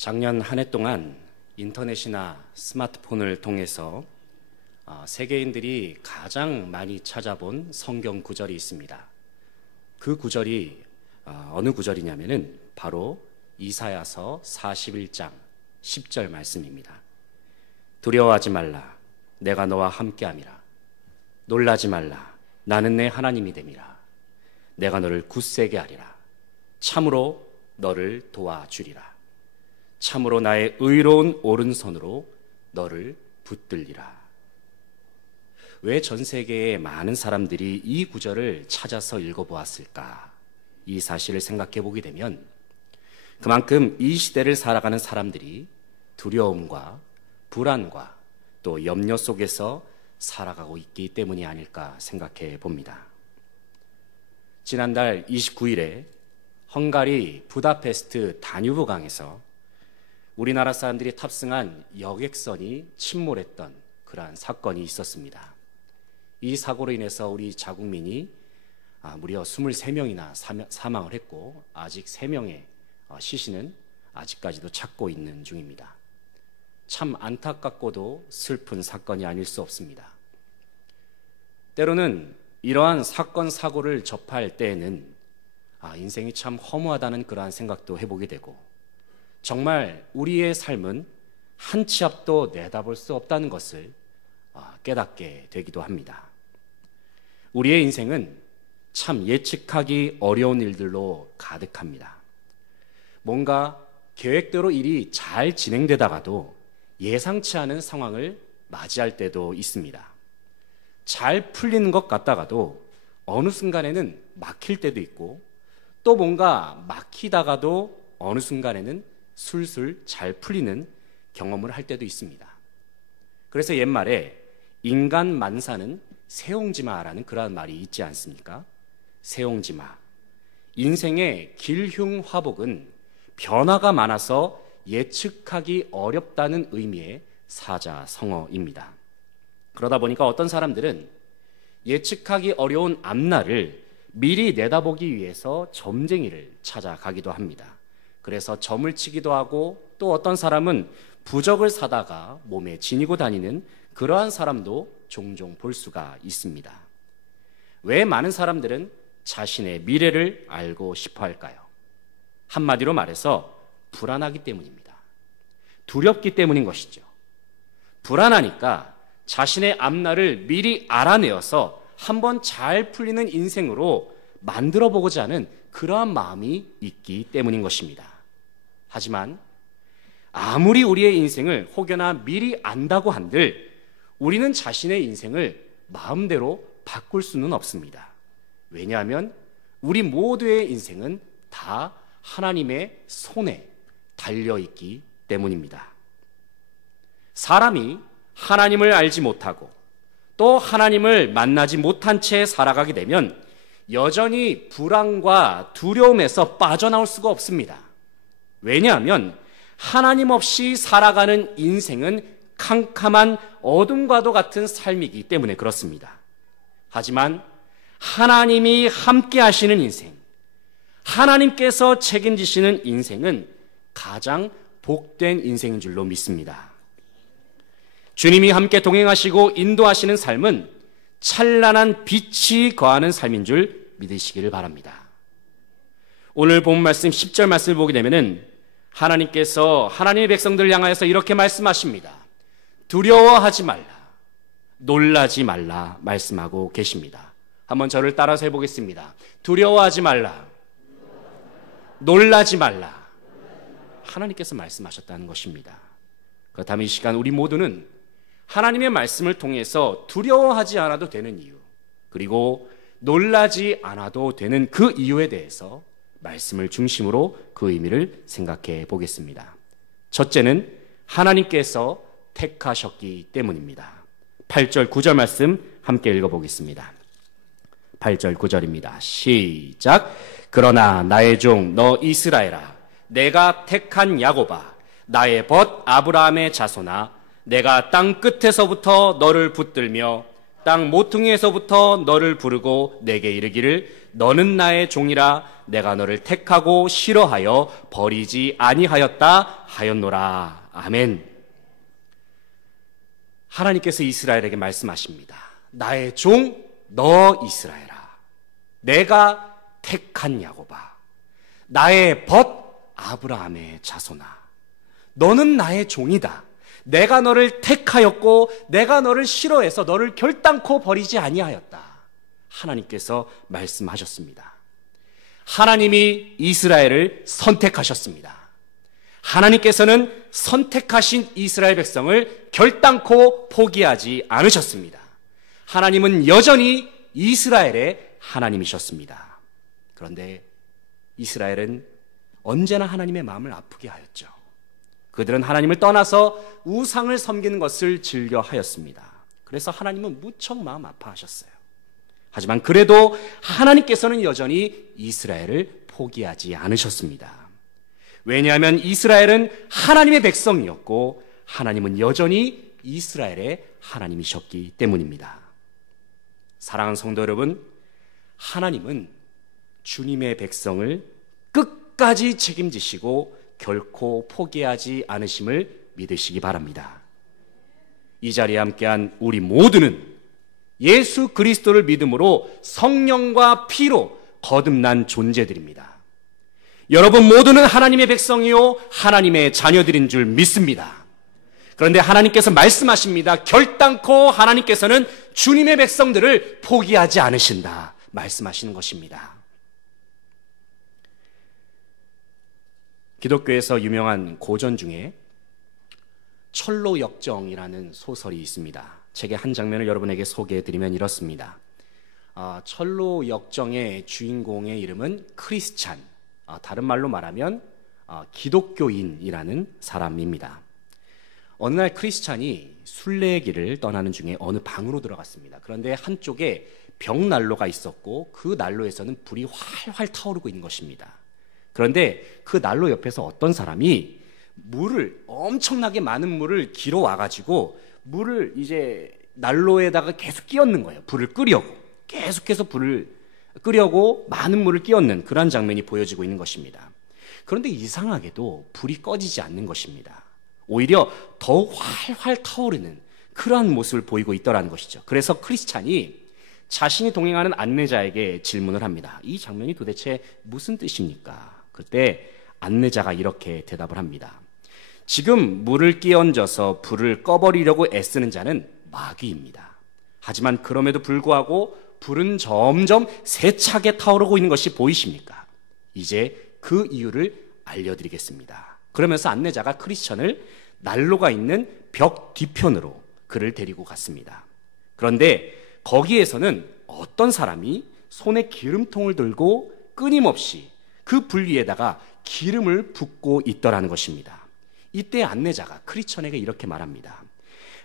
작년 한 해 동안 인터넷이나 스마트폰을 통해서 세계인들이 가장 많이 찾아본 성경 구절이 있습니다. 그 구절이 어느 구절이냐면은 바로 이사야서 41장 10절 말씀입니다. 두려워하지 말라. 내가 너와 함께함이라. 놀라지 말라. 나는 내 하나님이 됨이라. 내가 너를 굳세게 하리라. 참으로 너를 도와주리라. 참으로 나의 의로운 오른손으로 너를 붙들리라. 왜 전 세계의 많은 사람들이 이 구절을 찾아서 읽어보았을까? 이 사실을 생각해 보게 되면 그만큼 이 시대를 살아가는 사람들이 두려움과 불안과 또 염려 속에서 살아가고 있기 때문이 아닐까 생각해 봅니다. 지난달 29일에 헝가리 부다페스트 다뉴브 강에서 우리나라 사람들이 탑승한 여객선이 침몰했던 그러한 사건이 있었습니다. 이 사고로 인해서 우리 자국민이 무려 23명이나 사망을 했고 아직 3명의 시신은 아직까지도 찾고 있는 중입니다. 참 안타깝고도 슬픈 사건이 아닐 수 없습니다. 때로는 이러한 사건 사고를 접할 때에는 인생이 참 허무하다는 그러한 생각도 해보게 되고 정말 우리의 삶은 한 치 앞도 내다볼 수 없다는 것을 깨닫게 되기도 합니다. 우리의 인생은 참 예측하기 어려운 일들로 가득합니다. 뭔가 계획대로 일이 잘 진행되다가도 예상치 않은 상황을 맞이할 때도 있습니다. 잘 풀리는 것 같다가도 어느 순간에는 막힐 때도 있고 또 뭔가 막히다가도 어느 순간에는 술술 잘 풀리는 경험을 할 때도 있습니다. 그래서 옛말에 인간 만사는 세옹지마라는 그러한 말이 있지 않습니까? 세옹지마. 인생의 길흉화복은 변화가 많아서 예측하기 어렵다는 의미의 사자성어입니다. 그러다 보니까 어떤 사람들은 예측하기 어려운 앞날을 미리 내다보기 위해서 점쟁이를 찾아가기도 합니다. 그래서 점을 치기도 하고 또 어떤 사람은 부적을 사다가 몸에 지니고 다니는 그러한 사람도 종종 볼 수가 있습니다. 왜 많은 사람들은 자신의 미래를 알고 싶어 할까요? 한마디로 말해서 불안하기 때문입니다. 두렵기 때문인 것이죠. 불안하니까 자신의 앞날을 미리 알아내어서 한번 잘 풀리는 인생으로 만들어 보고자 하는 그러한 마음이 있기 때문인 것입니다. 하지만 아무리 우리의 인생을 혹여나 미리 안다고 한들 우리는 자신의 인생을 마음대로 바꿀 수는 없습니다. 왜냐하면 우리 모두의 인생은 다 하나님의 손에 달려있기 때문입니다. 사람이 하나님을 알지 못하고 또 하나님을 만나지 못한 채 살아가게 되면 여전히 불안과 두려움에서 빠져나올 수가 없습니다. 왜냐하면 하나님 없이 살아가는 인생은 캄캄한 어둠과도 같은 삶이기 때문에 그렇습니다. 하지만 하나님이 함께 하시는 인생, 하나님께서 책임지시는 인생은 가장 복된 인생인 줄로 믿습니다. 주님이 함께 동행하시고 인도하시는 삶은 찬란한 빛이 거하는 삶인 줄 믿으시기를 바랍니다. 오늘 본 말씀 10절 말씀을 보게 되면은 하나님께서 하나님의 백성들을 향하여서 이렇게 말씀하십니다. 두려워하지 말라, 놀라지 말라 말씀하고 계십니다. 한번 저를 따라서 해보겠습니다. 두려워하지 말라, 놀라지 말라. 하나님께서 말씀하셨다는 것입니다. 그렇다면 이 시간 우리 모두는 하나님의 말씀을 통해서 두려워하지 않아도 되는 이유, 그리고 놀라지 않아도 되는 그 이유에 대해서 말씀을 중심으로 그 의미를 생각해 보겠습니다. 첫째는 하나님께서 택하셨기 때문입니다. 8절 9절 말씀 함께 읽어보겠습니다. 8절 9절입니다. 시작. 그러나 나의 종 너 이스라엘아, 내가 택한 야곱아, 나의 벗 아브라함의 자손아, 내가 땅 끝에서부터 너를 붙들며 땅 모퉁이에서부터 너를 부르고 내게 이르기를 너는 나의 종이라 내가 너를 택하고 싫어하여 버리지 아니하였다 하였노라. 아멘. 하나님께서 이스라엘에게 말씀하십니다. 나의 종 너 이스라엘아, 내가 택한 야곱아, 나의 벗 아브라함의 자손아, 너는 나의 종이다. 내가 너를 택하였고 내가 너를 싫어해서 너를 결단코 버리지 아니하였다. 하나님께서 말씀하셨습니다. 하나님이 이스라엘을 선택하셨습니다. 하나님께서는 선택하신 이스라엘 백성을 결단코 포기하지 않으셨습니다. 하나님은 여전히 이스라엘의 하나님이셨습니다. 그런데 이스라엘은 언제나 하나님의 마음을 아프게 하였죠. 그들은 하나님을 떠나서 우상을 섬기는 것을 즐겨 하였습니다. 그래서 하나님은 무척 마음 아파하셨어요. 하지만 그래도 하나님께서는 여전히 이스라엘을 포기하지 않으셨습니다. 왜냐하면 이스라엘은 하나님의 백성이었고 하나님은 여전히 이스라엘의 하나님이셨기 때문입니다. 사랑하는 성도 여러분, 하나님은 주님의 백성을 끝까지 책임지시고 결코 포기하지 않으심을 믿으시기 바랍니다. 이 자리에 함께한 우리 모두는 예수 그리스도를 믿음으로 성령과 피로 거듭난 존재들입니다. 여러분 모두는 하나님의 백성이요 하나님의 자녀들인 줄 믿습니다. 그런데 하나님께서 말씀하십니다. 결단코 하나님께서는 주님의 백성들을 포기하지 않으신다 말씀하시는 것입니다. 기독교에서 유명한 고전 중에 철로역정이라는 소설이 있습니다. 책의 한 장면을 여러분에게 소개해드리면 이렇습니다. 철로역정의 주인공의 이름은 크리스찬, 다른 말로 말하면 기독교인이라는 사람입니다. 어느 날 크리스찬이 순례길을 떠나는 중에 어느 방으로 들어갔습니다. 그런데 한쪽에 벽난로가 있었고 그 난로에서는 불이 활활 타오르고 있는 것입니다. 그런데 그 난로 옆에서 어떤 사람이 물을, 엄청나게 많은 물을 길어 와가지고 물을 이제 난로에다가 계속 끼얹는 거예요. 불을 끄려고. 계속해서 불을 끄려고 많은 물을 끼얹는 그런 장면이 보여지고 있는 것입니다. 그런데 이상하게도 불이 꺼지지 않는 것입니다. 오히려 더 활활 타오르는 그러한 모습을 보이고 있더라는 것이죠. 그래서 크리스찬이 자신이 동행하는 안내자에게 질문을 합니다. 이 장면이 도대체 무슨 뜻입니까? 그때 안내자가 이렇게 대답을 합니다. 지금 물을 끼얹어서 불을 꺼버리려고 애쓰는 자는 마귀입니다. 하지만 그럼에도 불구하고 불은 점점 세차게 타오르고 있는 것이 보이십니까? 이제 그 이유를 알려드리겠습니다. 그러면서 안내자가 크리스천을 난로가 있는 벽 뒤편으로 그를 데리고 갔습니다. 그런데 거기에서는 어떤 사람이 손에 기름통을 들고 끊임없이 그 불 위에다가 기름을 붓고 있더라는 것입니다. 이때 안내자가 크리스천에게 이렇게 말합니다.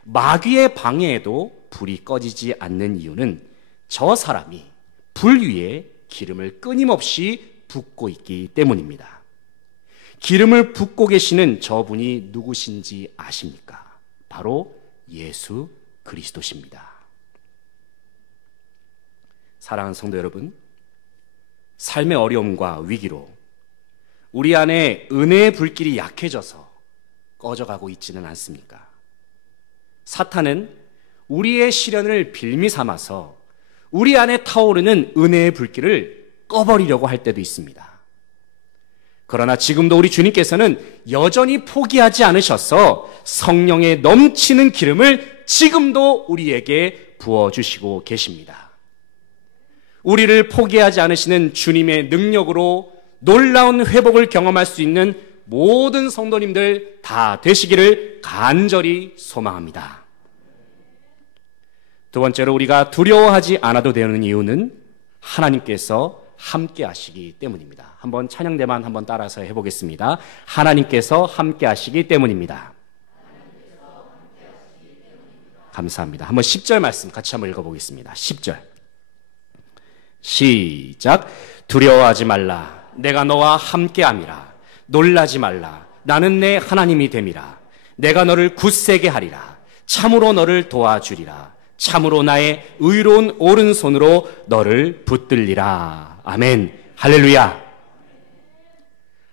마귀의 방해에도 불이 꺼지지 않는 이유는 저 사람이 불 위에 기름을 끊임없이 붓고 있기 때문입니다. 기름을 붓고 계시는 저분이 누구신지 아십니까? 바로 예수 그리스도십니다. 사랑하는 성도 여러분, 삶의 어려움과 위기로 우리 안에 은혜의 불길이 약해져서 꺼져가고 있지는 않습니까? 사탄은 우리의 시련을 빌미 삼아서 우리 안에 타오르는 은혜의 불길을 꺼버리려고 할 때도 있습니다. 그러나 지금도 우리 주님께서는 여전히 포기하지 않으셔서 성령의 넘치는 기름을 지금도 우리에게 부어주시고 계십니다. 우리를 포기하지 않으시는 주님의 능력으로 놀라운 회복을 경험할 수 있는 모든 성도님들 다 되시기를 간절히 소망합니다. 두 번째로 우리가 두려워하지 않아도 되는 이유는 하나님께서 함께 하시기 때문입니다. 한번 찬양대만 한번 따라서 해보겠습니다. 하나님께서 함께 하시기 때문입니다. 감사합니다. 한번 10절 말씀 같이 한번 읽어보겠습니다. 10절 시작. 두려워하지 말라. 내가 너와 함께함이라. 놀라지 말라. 나는 내 하나님이 됨이라. 내가 너를 굳세게 하리라. 참으로 너를 도와주리라. 참으로 나의 의로운 오른손으로 너를 붙들리라. 아멘. 할렐루야.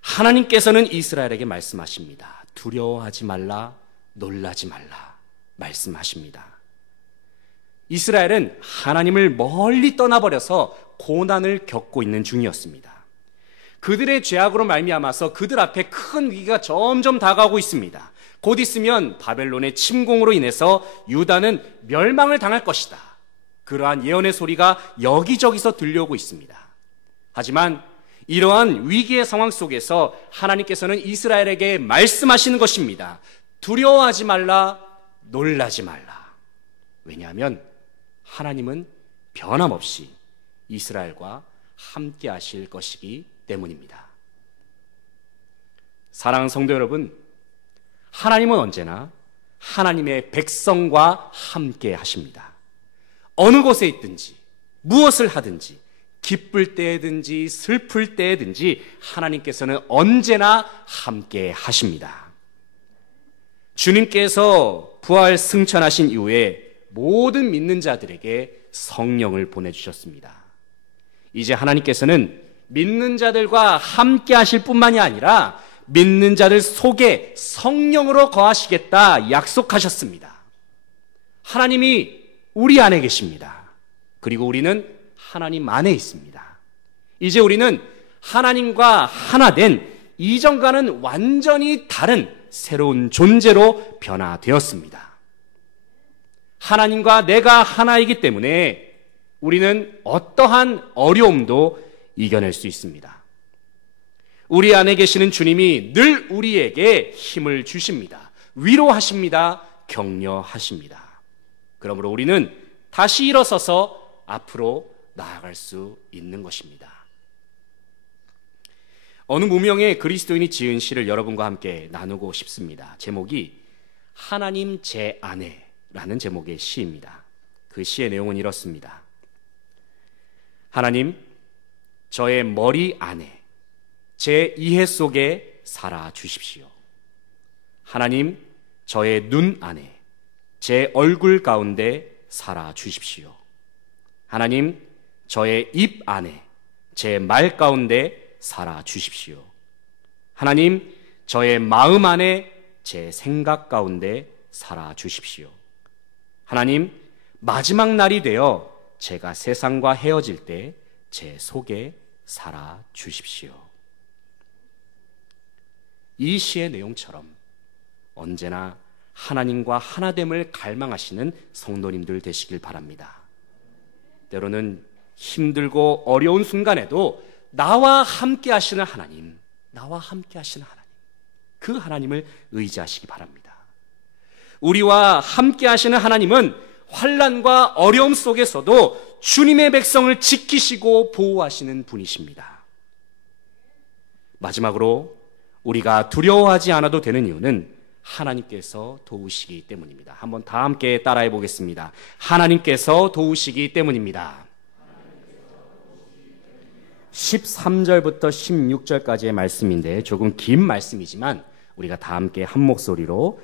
하나님께서는 이스라엘에게 말씀하십니다. 두려워하지 말라, 놀라지 말라 말씀하십니다. 이스라엘은 하나님을 멀리 떠나버려서 고난을 겪고 있는 중이었습니다. 그들의 죄악으로 말미암아서 그들 앞에 큰 위기가 점점 다가오고 있습니다. 곧 있으면 바벨론의 침공으로 인해서 유다는 멸망을 당할 것이다. 그러한 예언의 소리가 여기저기서 들려오고 있습니다. 하지만 이러한 위기의 상황 속에서 하나님께서는 이스라엘에게 말씀하시는 것입니다. 두려워하지 말라, 놀라지 말라. 왜냐하면 하나님은 변함없이 이스라엘과 함께 하실 것이기 때문입니다. 사랑하는 성도 여러분, 하나님은 언제나 하나님의 백성과 함께 하십니다. 어느 곳에 있든지 무엇을 하든지 기쁠 때든지 슬플 때든지 하나님께서는 언제나 함께 하십니다. 주님께서 부활 승천하신 이후에 모든 믿는 자들에게 성령을 보내주셨습니다. 이제 하나님께서는 믿는 자들과 함께 하실 뿐만이 아니라 믿는 자들 속에 성령으로 거하시겠다 약속하셨습니다. 하나님이 우리 안에 계십니다. 그리고 우리는 하나님 안에 있습니다. 이제 우리는 하나님과 하나 된 이전과는 완전히 다른 새로운 존재로 변화되었습니다. 하나님과 내가 하나이기 때문에 우리는 어떠한 어려움도 이겨낼 수 있습니다. 우리 안에 계시는 주님이 늘 우리에게 힘을 주십니다. 위로하십니다. 격려하십니다. 그러므로 우리는 다시 일어서서 앞으로 나아갈 수 있는 것입니다. 어느 무명의 그리스도인이 지은 시를 여러분과 함께 나누고 싶습니다. 제목이 하나님 제 안에라는 제목의 시입니다. 그 시의 내용은 이렇습니다. 하나님, 저의 머리 안에 제 이해 속에 살아 주십시오. 하나님, 저의 눈 안에 제 얼굴 가운데 살아 주십시오. 하나님, 저의 입 안에 제 말 가운데 살아 주십시오. 하나님, 저의 마음 안에 제 생각 가운데 살아 주십시오. 하나님, 마지막 날이 되어 제가 세상과 헤어질 때 제 속에 살아 주십시오. 이 시의 내용처럼 언제나 하나님과 하나됨을 갈망하시는 성도님들 되시길 바랍니다. 때로는 힘들고 어려운 순간에도 나와 함께 하시는 하나님, 나와 함께 하시는 하나님, 그 하나님을 의지하시기 바랍니다. 우리와 함께 하시는 하나님은 환난과 어려움 속에서도 주님의 백성을 지키시고 보호하시는 분이십니다. 마지막으로 우리가 두려워하지 않아도 되는 이유는 하나님께서 도우시기 때문입니다. 한번 다 함께 따라해 보겠습니다. 하나님께서 도우시기 때문입니다. 13절부터 16절까지의 말씀인데 조금 긴 말씀이지만 우리가 다 함께 한 목소리로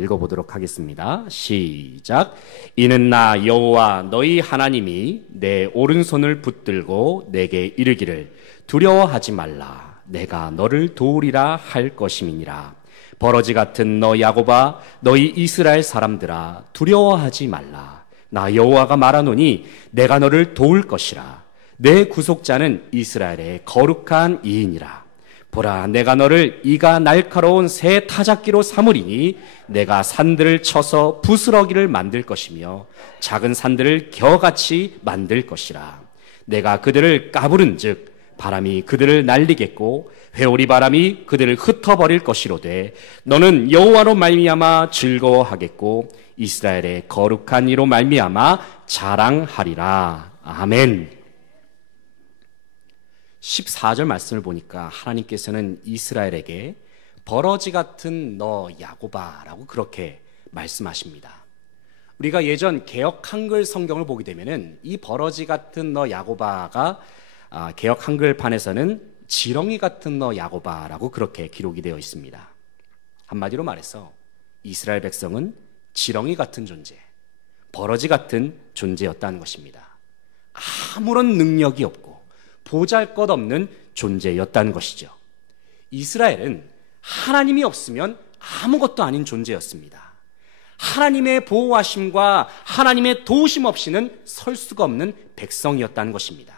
읽어보도록 하겠습니다. 시작. 이는 나 여호와 너희 하나님이 내 오른손을 붙들고 내게 이르기를 두려워하지 말라. 내가 너를 도우리라 할 것임이니라. 버러지 같은 너 야곱아, 너희 이스라엘 사람들아, 두려워하지 말라. 나 여호와가 말하노니 내가 너를 도울 것이라. 내 구속자는 이스라엘의 거룩한 이인이라. 보라, 내가 너를 이가 날카로운 새 타작기로 삼으리니 내가 산들을 쳐서 부스러기를 만들 것이며 작은 산들을 겨같이 만들 것이라. 내가 그들을 까부른즉 바람이 그들을 날리겠고 회오리 바람이 그들을 흩어버릴 것이로되 너는 여호와로 말미암아 즐거워하겠고 이스라엘의 거룩한 이로 말미암아 자랑하리라. 아멘. 14절 말씀을 보니까 하나님께서는 이스라엘에게 버러지 같은 너 야곱아라고 그렇게 말씀하십니다. 우리가 예전 개역 한글 성경을 보게 되면은 이 버러지 같은 너 야곱아가 개역 한글판에서는 지렁이 같은 너 야곱아라고 그렇게 기록이 되어 있습니다. 한마디로 말해서 이스라엘 백성은 지렁이 같은 존재, 버러지 같은 존재였다는 것입니다. 아무런 능력이 없고 보잘것없는 존재였다는 것이죠. 이스라엘은 하나님이 없으면 아무것도 아닌 존재였습니다. 하나님의 보호하심과 하나님의 도우심 없이는 설 수가 없는 백성이었다는 것입니다.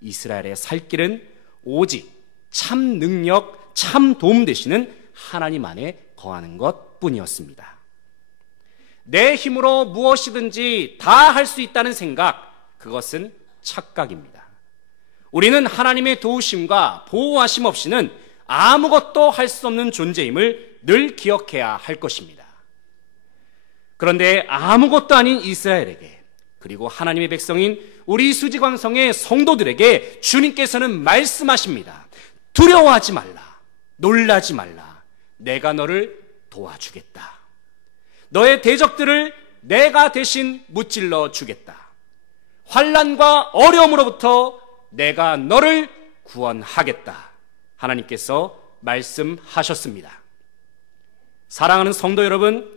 이스라엘의 살 길은 오직 참 능력, 참 도움 되시는 하나님 안에 거하는 것뿐이었습니다. 내 힘으로 무엇이든지 다 할 수 있다는 생각, 그것은 착각입니다. 우리는 하나님의 도우심과 보호하심 없이는 아무것도 할 수 없는 존재임을 늘 기억해야 할 것입니다. 그런데 아무것도 아닌 이스라엘에게, 그리고 하나님의 백성인 우리 수지광성의 성도들에게 주님께서는 말씀하십니다. 두려워하지 말라, 놀라지 말라, 내가 너를 도와주겠다. 너의 대적들을 내가 대신 무찔러 주겠다. 환난과 어려움으로부터 내가 너를 구원하겠다. 하나님께서 말씀하셨습니다. 사랑하는 성도 여러분,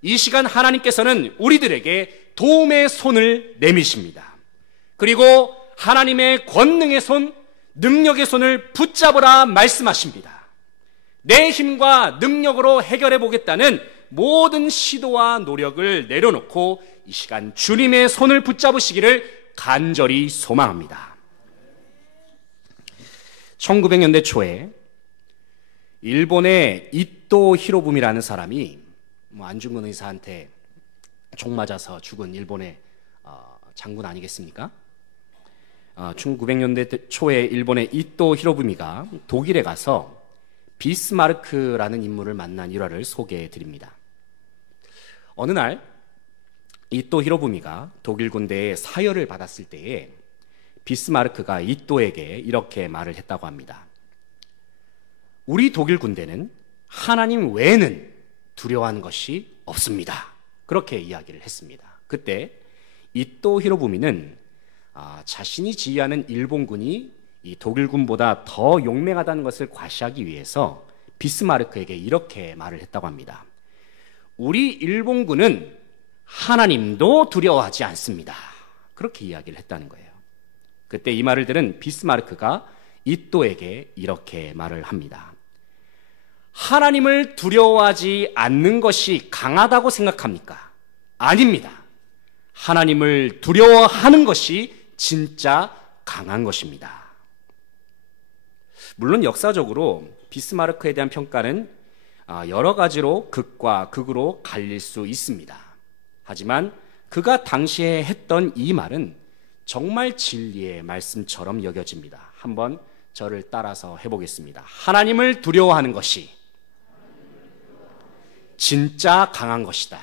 이 시간 하나님께서는 우리들에게 도움의 손을 내미십니다. 그리고 하나님의 권능의 손, 능력의 손을 붙잡으라 말씀하십니다. 내 힘과 능력으로 해결해 보겠다는 모든 시도와 노력을 내려놓고 이 시간 주님의 손을 붙잡으시기를 간절히 소망합니다. 1900년대 초에 일본의 이토 히로부미라는 사람이 안중근 의사한테 총 맞아서 죽은 일본의 장군 아니겠습니까? 1900년대 초에 일본의 이토 히로부미가 독일에 가서 비스마르크라는 인물을 만난 일화를 소개해 드립니다. 어느 날 이토 히로부미가 독일 군대에 사열을 받았을 때에 비스마르크가 이토에게 이렇게 말을 했다고 합니다. 우리 독일 군대는 하나님 외에는 두려워하는 것이 없습니다. 그렇게 이야기를 했습니다. 그때 이토 히로부미는 자신이 지휘하는 일본군이 이 독일군보다 더 용맹하다는 것을 과시하기 위해서 비스마르크에게 이렇게 말을 했다고 합니다. 우리 일본군은 하나님도 두려워하지 않습니다. 그렇게 이야기를 했다는 거예요. 그때 이 말을 들은 비스마르크가 이토에게 이렇게 말을 합니다. 하나님을 두려워하지 않는 것이 강하다고 생각합니까? 아닙니다. 하나님을 두려워하는 것이 진짜 강한 것입니다. 물론 역사적으로 비스마르크에 대한 평가는 여러 가지로 극과 극으로 갈릴 수 있습니다. 하지만 그가 당시에 했던 이 말은 정말 진리의 말씀처럼 여겨집니다. 한번 저를 따라서 해보겠습니다. 하나님을 두려워하는 것이 진짜 강한 것이다.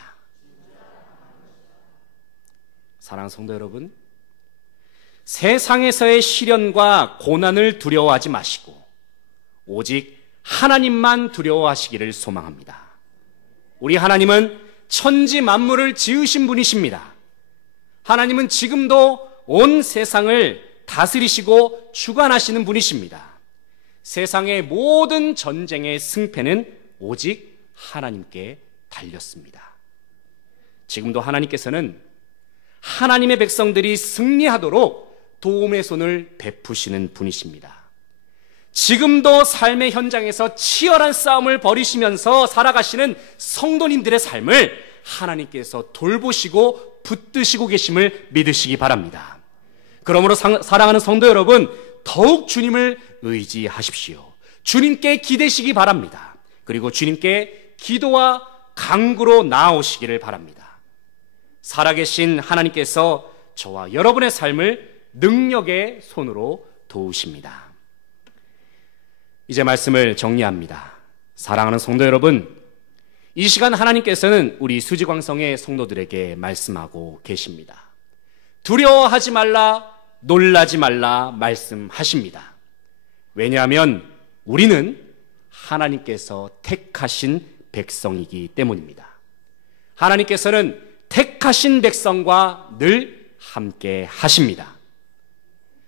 사랑하는 성도 여러분, 세상에서의 시련과 고난을 두려워하지 마시고 오직 하나님만 두려워하시기를 소망합니다. 우리 하나님은 천지 만물을 지으신 분이십니다. 하나님은 지금도 온 세상을 다스리시고 주관하시는 분이십니다. 세상의 모든 전쟁의 승패는 오직 하나님께 달렸습니다. 지금도 하나님께서는 하나님의 백성들이 승리하도록 도움의 손을 베푸시는 분이십니다. 지금도 삶의 현장에서 치열한 싸움을 벌이시면서 살아가시는 성도님들의 삶을 하나님께서 돌보시고 붙드시고 계심을 믿으시기 바랍니다. 그러므로 사랑하는 성도 여러분, 더욱 주님을 의지하십시오. 주님께 기대시기 바랍니다. 그리고 주님께 기도와 간구로 나아오시기를 바랍니다. 살아계신 하나님께서 저와 여러분의 삶을 능력의 손으로 도우십니다. 이제 말씀을 정리합니다. 사랑하는 성도 여러분, 이 시간 하나님께서는 우리 수지광성의 성도들에게 말씀하고 계십니다. 두려워하지 말라, 놀라지 말라 말씀하십니다. 왜냐하면 우리는 하나님께서 택하신 백성이기 때문입니다. 하나님께서는 택하신 백성과 늘 함께 하십니다.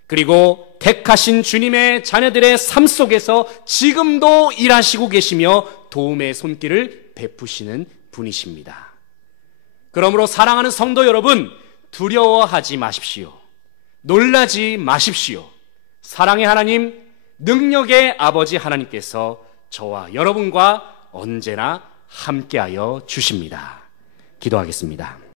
그리고 택하신 주님의 자녀들의 삶 속에서 지금도 일하시고 계시며 도움의 손길을 베푸시는 분이십니다. 그러므로 사랑하는 성도 여러분, 두려워하지 마십시오. 놀라지 마십시오. 사랑의 하나님, 능력의 아버지 하나님께서 저와 여러분과 언제나 함께하여 주십니다. 기도하겠습니다.